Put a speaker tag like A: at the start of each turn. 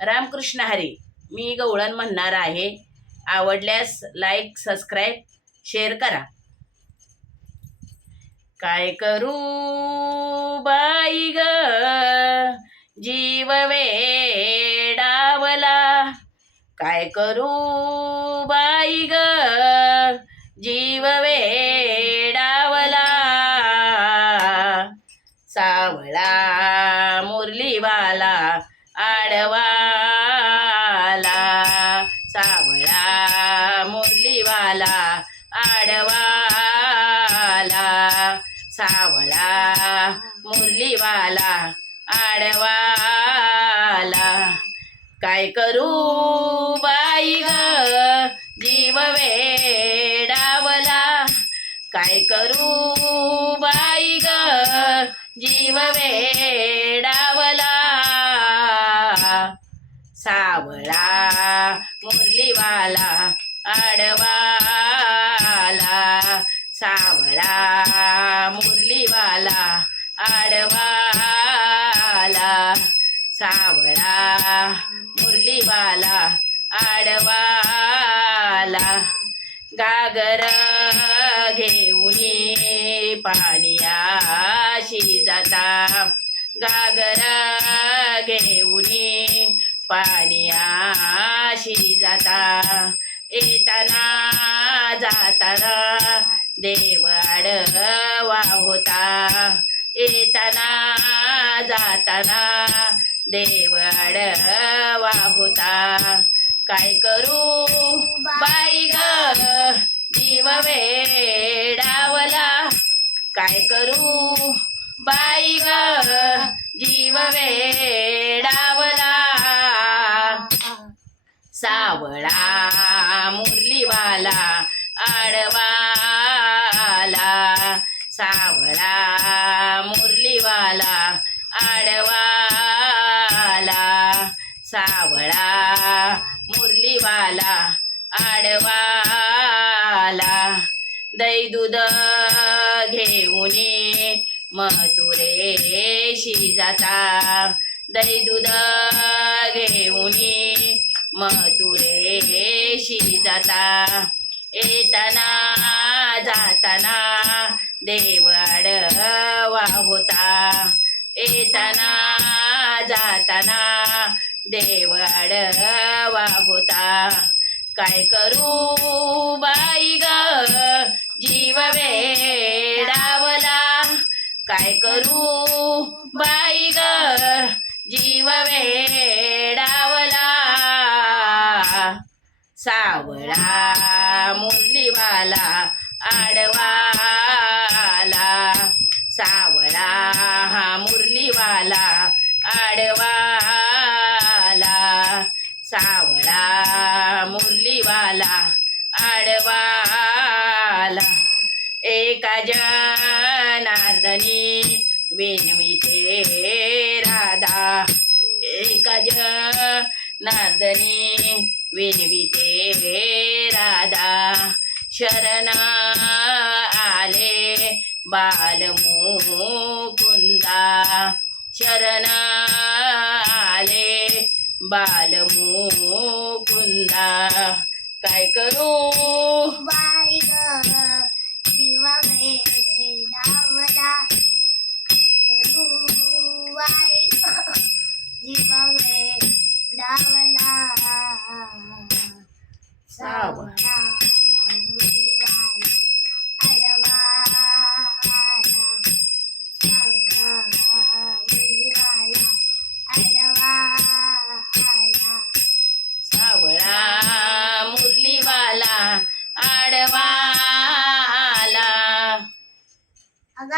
A: रामकृष्ण हरी. मी गवळण म्हणणार आहे. आवडल्यास लाईक सबस्क्राईब शेअर करा. काय करू बाई ग? जीव वेडावला काय करू बाई ग? जीव वेडावला सावळा मुरलीवाला आडवाला. काय करू बाई ग? जीव वेडावला. काय करू बाई ग? जीव वेडावला. सावळा मुरलीवाला आडवाला. सावळा मुरलीवाला. आडवाला सावळा मुरलीवाला आडवाला. गागर घेऊनी पाणीयाशी जाता. गागर घेऊनी पाणीयाशी जाता. येताना जाताना देवाड होता. येताना जाताना देवाड होता काय करू बाई ग? जीव वेडावला काय करू बाई ग? जीव वेडावला सावळा सावळा मुरलीवाला आडवाला. दै दूध घेऊन मथुरेशी जाता. दै दूध घेऊन मथुरेशी जाता. येताना जाताना देवाड होता. येताना जाताना देवाड होता काय करू बाई ग? जीव वेडावला काय करू बाई ग? जीव वेडावला सावळा मुरलीवाला आडवाला. सावळा मुरलीवाला आला आडवा आला एका जनार्दनी विनविते राधा. एका जनार्दनी विनविते राधा. शरण आले बालमुकुंदा शरण आले बालमुकुंदा काय करू?
B: बाई ग दिवा वेडावला काय करू? बाई ग जीवा
A: सावळा